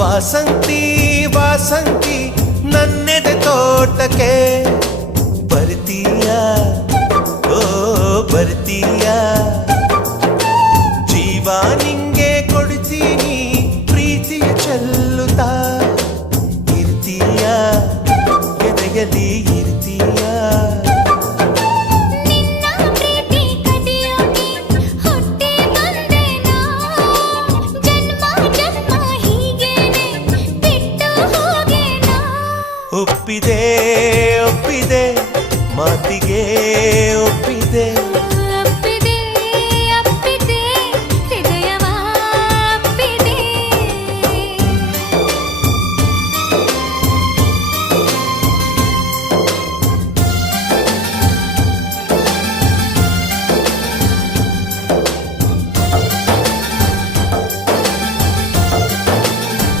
ವಾಸಂತಿ ವಾಸಂತಿ ನನ್ನೆದೆ ತೋಟಕ್ಕೆ ಬರ್ತೀಯ ಓ ಬರ್ತೀಯ ಜೀವ ನಿಂಗೆ ಕೊಡ್ತೀನಿ ಪ್ರೀತಿಯ ಚೆಲ್ಲುತ್ತಾ ಇರ್ತೀಯ ಎದೆಯಲ್ಲಿ